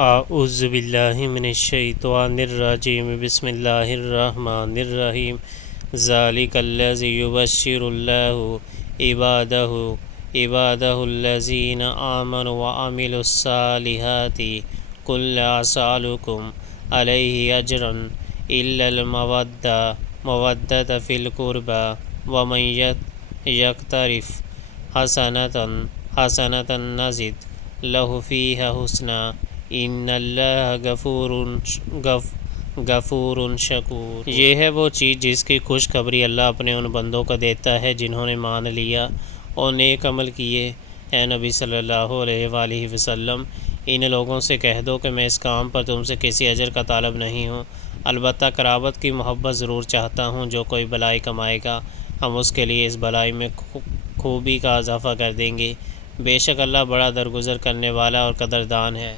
اعوذ باللہ من الشیطان الرجیم بسم اللہ الرحمن الرحیم ذالک الذی یبشر اللہ عبادہ الذین آمنوا وعملوا الصالحات قل لا اسألکم علیہ اجرا الا المودۃ فی القربى ومن یقترف حسنۃ نزد لہ فیہا حسنا ان اللہ غفور شکور۔ یہ ہے وہ چیز جس کی خوشخبری اللہ اپنے ان بندوں کو دیتا ہے جنہوں نے مان لیا اور نیک عمل کیے۔ اے نبی صلی اللہ علیہ وآلہ وسلم، ان لوگوں سے کہہ دو کہ میں اس کام پر تم سے کسی اجر کا طالب نہیں ہوں، البتہ قرابت کی محبت ضرور چاہتا ہوں۔ جو کوئی بھلائی کمائے گا ہم اس کے لیے اس بھلائی میں خوبی کا اضافہ کر دیں گے، بے شک اللہ بڑا درگزر کرنے والا اور قدردان ہے۔